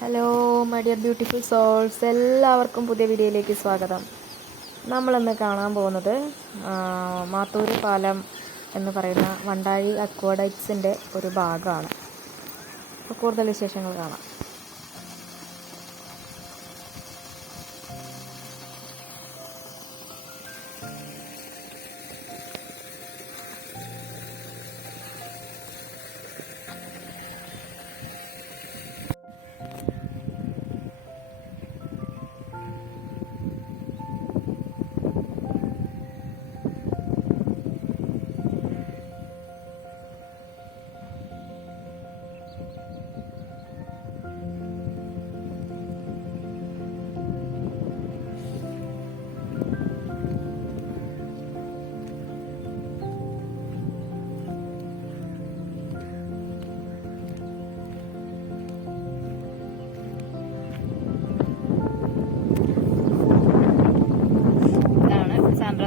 Hello my dear beautiful souls, എല്ലാവർക്കും പുതിയ വീഡിയോയിലേക്ക് സ്വാഗതം. നമ്മളിന്ന് കാണാൻ പോകുന്നത് മാത്തൂര് പാലം എന്ന് പറയുന്ന വണ്ടാഴി അക്വാഡക്ട്സിൻ്റെ ഒരു ഭാഗമാണ്. അപ്പോൾ കൂടുതൽ വിശേഷങ്ങൾ കാണാം.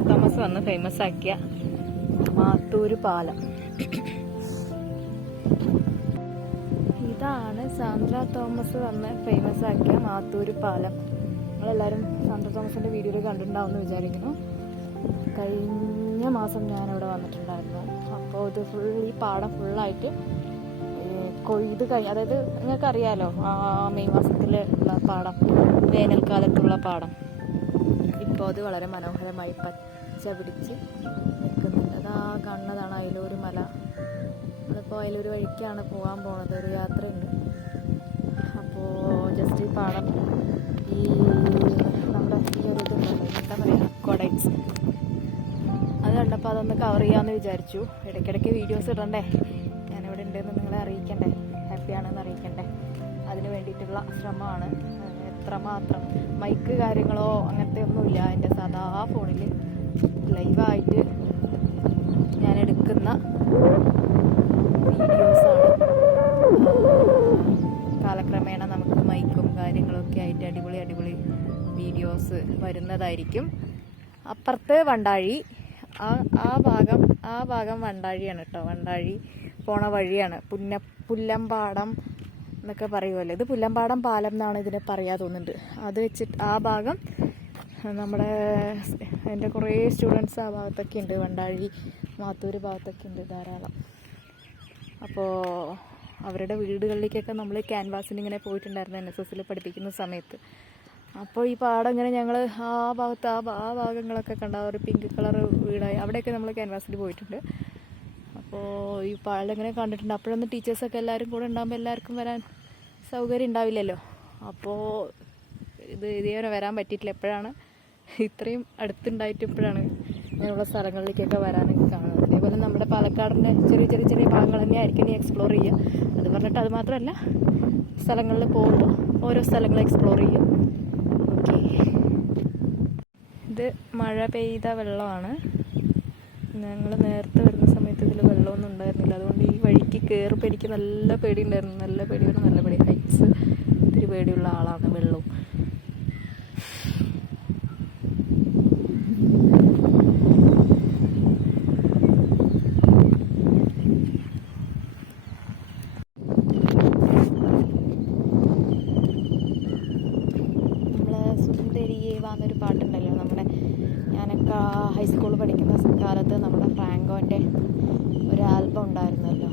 തോമസ് വന്ന് ഫേമസ് ആക്കിയ മാത്തൂര് പാലം. ഇതാണ് സാന്ദ്ര തോമസ് വന്ന് ഫേമസ് ആക്കിയ മാത്തൂര് പാലം. നിങ്ങളെല്ലാവരും സാന്ദ്ര തോമസിൻ്റെ വീഡിയോയിൽ കണ്ടിട്ടുണ്ടാവുമെന്ന് വിചാരിക്കുന്നു. കഴിഞ്ഞ മാസം ഞാനിവിടെ വന്നിട്ടുണ്ടായിരുന്നു. അപ്പോൾ ഇത് ഈ പാടം ഫുള്ളായിട്ട് കൊയ്ത് അതായത് നിങ്ങൾക്കറിയാലോ, മെയ് മാസത്തിലുള്ള പാടം, വേനൽക്കാലത്തുള്ള പാടം. ഇപ്പോൾ അത് വളരെ മനോഹരമായി പച്ച പിടിച്ച് നിൽക്കുന്നുണ്ട്. അതാ കാണുന്നതാണ് അയലൂർ മല. അതിപ്പോൾ അയലൂർ വഴിക്കാണ് പോകാൻ പോകുന്നത്. ഒരു യാത്രയുണ്ട്. അപ്പോൾ ജസ്റ്റ് ഈ പാടം, ഈ നമ്മുടെ ഈ ഒരു ഇതുണ്ടല്ലോ, എന്താ പറയുക, അക്വാഡക്ട്സ്, അത് കണ്ടപ്പോൾ അതൊന്ന് കവർ ചെയ്യാമെന്ന് വിചാരിച്ചു. ഇടയ്ക്കിടയ്ക്ക് വീഡിയോസ് ഇടണ്ടേ, ഞാനിവിടെ ഉണ്ടെന്ന് നിങ്ങളെ അറിയിക്കണ്ടേ, ഹാപ്പിയാണെന്ന് അറിയിക്കണ്ടേ. അതിന് വേണ്ടിയിട്ടുള്ള ശ്രമമാണ്. എത്രമാത്രം മൈക്ക് കാര്യങ്ങളോ അങ്ങനത്തെ ഒന്നുമില്ല. എൻ്റെ സാധാ ഫോണിൽ ലൈവായിട്ട് ഞാൻ എടുക്കുന്ന വീഡിയോസാണ്. കാലക്രമേണ നമുക്ക് മൈക്കും കാര്യങ്ങളൊക്കെ ആയിട്ട് അടിപൊളി വീഡിയോസ് വരുന്നതായിരിക്കും. അപ്പുറത്ത് വണ്ടാഴി, ആ ഭാഗം വണ്ടാഴിയാണ് കേട്ടോ. വണ്ടാഴി പോണ വഴിയാണ്. പുല്ലമ്പാടം എന്നൊക്കെ പറയുമല്ലോ. ഇത് പുല്ലമ്പാടം പാലം എന്നാണ് ഇതിനെ പറയാൻ തോന്നുന്നുണ്ട്. അത് വെച്ചിട്ട് ആ ഭാഗം നമ്മുടെ എൻ്റെ കുറേ സ്റ്റുഡൻസ് ആ ഭാഗത്തൊക്കെ ഉണ്ട്. വണ്ടാഴി മാത്തൂര് ഭാഗത്തൊക്കെ ഉണ്ട് ധാരാളം. അപ്പോൾ അവരുടെ വീടുകളിലേക്കൊക്കെ നമ്മൾ ക്യാൻവാസിന് ഇങ്ങനെ പോയിട്ടുണ്ടായിരുന്നു NSSൽ പഠിപ്പിക്കുന്ന സമയത്ത്. അപ്പോൾ ഈ പാടം ഇങ്ങനെ ഞങ്ങൾ ആ ഭാഗത്ത് ആ ഭാഗങ്ങളൊക്കെ കണ്ട ഒരു പിങ്ക് കളർ വീടായി അവിടെയൊക്കെ നമ്മൾ ക്യാൻവാസിൽ പോയിട്ടുണ്ട്. അപ്പോൾ ഈ പാലം ഇങ്ങനെ കണ്ടിട്ടുണ്ട്. അപ്പോഴൊന്നും ടീച്ചേഴ്സൊക്കെ എല്ലാവരും കൂടെ ഉണ്ടാകുമ്പോൾ എല്ലാവർക്കും വരാൻ സൗകര്യം ഉണ്ടാവില്ലല്ലോ. അപ്പോൾ ഇതേവരെ വരാൻ പറ്റിയിട്ടില്ല. എപ്പോഴാണ് ഇത്രയും അടുത്തുണ്ടായിട്ട് ഇപ്പോഴാണ് ഇങ്ങനെയുള്ള സ്ഥലങ്ങളിലേക്കൊക്കെ വരാനൊക്കെ കാണുന്നത്. അതേപോലെ നമ്മുടെ പാലക്കാടിൻ്റെ ചെറിയ ഭാഗങ്ങൾ തന്നെ ആയിരിക്കും ഇനി എക്സ്പ്ലോർ ചെയ്യുക. അത് പറഞ്ഞിട്ട് അത് മാത്രമല്ല, സ്ഥലങ്ങളിൽ പോകുമ്പോൾ ഓരോ സ്ഥലങ്ങൾ എക്സ്പ്ലോർ ചെയ്യും. ഓക്കെ, ഇത് മഴ പെയ്ത വെള്ളമാണ്. ഞങ്ങൾ നേരത്തെ വരുന്ന സമയത്ത് ഇതിൽ വെള്ളമൊന്നും ഉണ്ടായിരുന്നില്ല. അതുകൊണ്ട് ഈ വഴിക്ക് കയറുമ്പോൾ എനിക്ക് നല്ല പേടിയുണ്ടായിരുന്നു. നല്ല പേടി. ഹൈറ്റ്സ് ഇത്തിരി പേടിയുള്ള ആളാണ്. വെള്ളവും നമ്മൾ സുന്ദരിയെ വാന്നൊരു പാട്ടുണ്ടല്ലോ നമ്മുടെ, ഞാനൊക്കെ ഹൈസ്കൂളിൽ പഠിക്കുന്ന കാലത്ത് നമ്മുടെ ഫ്രാങ്കോൻ്റെ ഒരു ആൽബം ഉണ്ടായിരുന്നല്ലോ,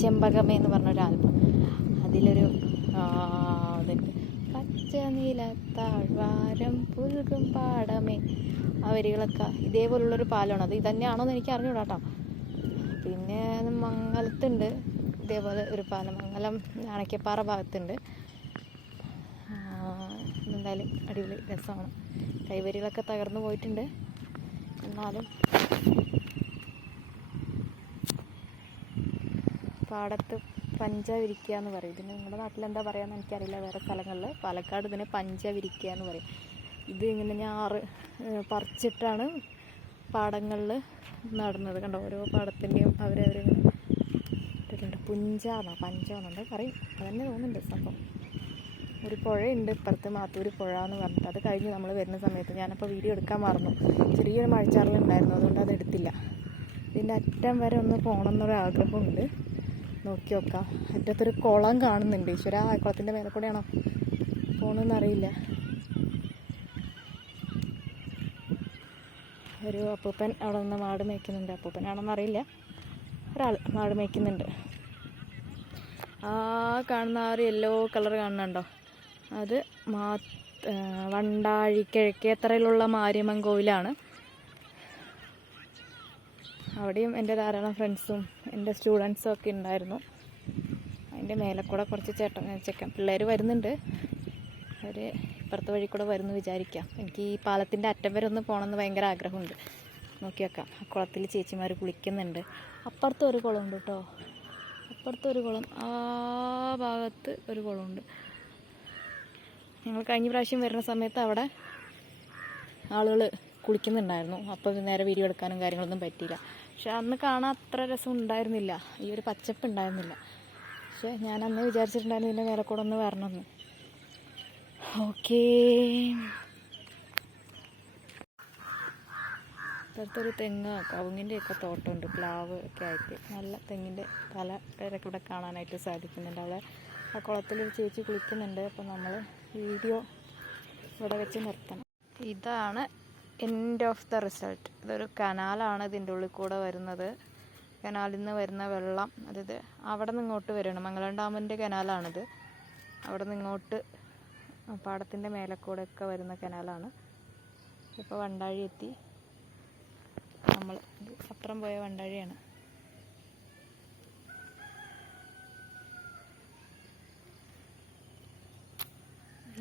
ചെമ്പകമേ എന്ന് പറഞ്ഞൊരു ആൽബം. അതിലൊരു ഇതുണ്ട്, പച്ച നീല താഴ്വാരം പുൽകും പാടമേ. ആ വരികളൊക്കെ ഇതേപോലുള്ളൊരു പാലമാണ്. അത് ഇതന്നെയാണോ എന്ന് എനിക്ക് അറിഞ്ഞൂടാ കേട്ടോ. പിന്നെ മംഗലത്തുണ്ട് ഇതേപോലെ ഒരു പാലം, മംഗലം അണക്കപ്പാറ ഭാഗത്തുണ്ട്. എന്തായാലും അടിപൊളി രസമാണ്. കൈവരികളൊക്കെ തകർന്നു പോയിട്ടുണ്ട്. എന്നാലും പാടത്ത് പഞ്ച വിരിക്കുക എന്ന് പറയും. ഇതിന് നിങ്ങളുടെ നാട്ടിൽ എന്താ പറയുകയെന്ന് എനിക്കറിയില്ല. വേറെ സ്ഥലങ്ങളിൽ, പാലക്കാട് ഇതിന് പഞ്ച വിരിക്കുക എന്ന് പറയും. ഇത് ഇങ്ങനെ ഞാറ് പറിച്ചിട്ടാണ് പാടങ്ങളിൽ നടുന്നത്. കണ്ടോ, ഓരോ പാടത്തിൻ്റെയും അവരവരിങ്ങനെ ഇട്ടിട്ടുണ്ട്. പുഞ്ചാന്നോ പഞ്ചാന്നോ എന്താ പറയും, അതന്നെ തോന്നുന്നുണ്ട് സംഭവം. ഒരു പുഴയുണ്ട് ഇപ്പുറത്ത്, മാത്തൂര് പുഴ എന്ന് പറഞ്ഞിട്ട്. അത് കഴിഞ്ഞ് നമ്മൾ വരുന്ന സമയത്ത് ഞാനപ്പോൾ വീഡിയോ എടുക്കാൻ മറന്നു. ചെറിയൊരു മഴച്ചാറലുണ്ടായിരുന്നു, അതുകൊണ്ട് അത് എടുത്തില്ല. ഇതിൻ്റെ അറ്റം വരെ ഒന്ന് പോകണം എന്നൊരാഗ്രഹമുണ്ട്. നോക്കി നോക്കാം. അറ്റത്തൊരു കുളം കാണുന്നുണ്ട്. ഈശ്വര, ആ കുളത്തിൻ്റെ മേലെ കൂടെയാണോ പോകണമെന്നറിയില്ല. ഒരു അപ്പൂപ്പൻ അവിടെ നിന്ന് മാട് മേയ്ക്കുന്നുണ്ട്. അപ്പൂപ്പനാണെന്നറിയില്ല, ഒരാൾ മാട് മേയ്ക്കുന്നുണ്ട്. ആ കാണുന്ന ആ ഒരു യെല്ലോ കളർ കാണുന്നുണ്ടോ, അത് വണ്ടാഴി കിഴക്കേത്തറയിലുള്ള മാരിയമ്മൻ കോവിലാണ്. അവിടെയും എൻ്റെ ധാരാളം ഫ്രണ്ട്സും എൻ്റെ സ്റ്റുഡൻസും ഒക്കെ ഉണ്ടായിരുന്നു. അതിൻ്റെ മേലെ കൂടെ കുറച്ച് ചെക്കൻ പിള്ളേർ വരുന്നുണ്ട്. അവർ ഇപ്പുറത്തെ വഴി കൂടെ വരുന്നു വിചാരിക്കാം. എനിക്ക് ഈ പാലത്തിൻ്റെ അറ്റം വരെ ഒന്ന് പോകണമെന്ന് ഭയങ്കര ആഗ്രഹമുണ്ട്. നോക്കി വെക്കാം. ആ കുളത്തിൽ ചേച്ചിമാർ കുളിക്കുന്നുണ്ട്. അപ്പുറത്ത് ഒരു കുളമുണ്ട് കേട്ടോ, അപ്പുറത്തൊരു കുളം, ആ ഭാഗത്ത് ഒരു കുളമുണ്ട്. ഞങ്ങൾ കഴിഞ്ഞ പ്രാവശ്യം വരുന്ന സമയത്ത് അവിടെ ആളുകൾ കുളിക്കുന്നുണ്ടായിരുന്നു. അപ്പോൾ നേരെ വീഡിയോ എടുക്കാനും കാര്യങ്ങളൊന്നും പറ്റിയില്ല. പക്ഷെ അന്ന് കാണാൻ അത്ര രസം ഉണ്ടായിരുന്നില്ല, ഈ ഒരു പച്ചപ്പ് ഉണ്ടായിരുന്നില്ല. പക്ഷെ ഞാൻ അന്ന് വിചാരിച്ചിട്ടുണ്ടായിരുന്നു ഇതിൻ്റെ മേലെ കൂടെ ഒന്ന് വരണമെന്ന്. ഓക്കേ, ഇപ്പോഴത്തൊരു തെങ്ങ് കവുങ്ങിൻ്റെയൊക്കെ തോട്ടമുണ്ട്, പ്ലാവ് ഒക്കെ ആയിട്ട്. നല്ല തെങ്ങിൻ്റെ പല പേരൊക്കെ ഇവിടെ കാണാനായിട്ട് സാധിക്കുന്നുണ്ട്. അവിടെ ആ കുളത്തിലൊരു ചേച്ചി കുളിക്കുന്നുണ്ട്. അപ്പോൾ നമ്മൾ വീഡിയോ ഇവിടെ വെച്ച് നിർത്തണം. ഇതാണ് എൻഡ് ഓഫ് ദ റിസൾട്ട്. ഇതൊരു കനാലാണ് ഇതിൻ്റെ ഉള്ളിൽ കൂടെ വരുന്നത്. കനാലിൽ നിന്ന് വരുന്ന വെള്ളം, അതായത് അവിടെ നിന്ന് ഇങ്ങോട്ട് വരണം. മംഗലം ഡാമിൻ്റെ കനാലാണിത്. അവിടെ നിന്ന് ഇങ്ങോട്ട് പാടത്തിൻ്റെ മേലെ കൂടെ ഒക്കെ വരുന്ന കനാലാണ്. ഇപ്പോൾ വണ്ടാഴി എത്തി. നമ്മൾ അപ്പുറം പോയ വണ്ടാഴിയാണ്.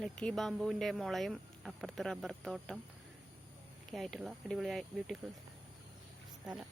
ലക്കി ബാമ്പുവിൻ്റെ മുളയും അപ്പുറത്ത് റബ്ബർ തോട്ടം ഒക്കെ ആയിട്ടുള്ള അടിപൊളിയായി ബ്യൂട്ടിഫുൾ സ്ഥലം.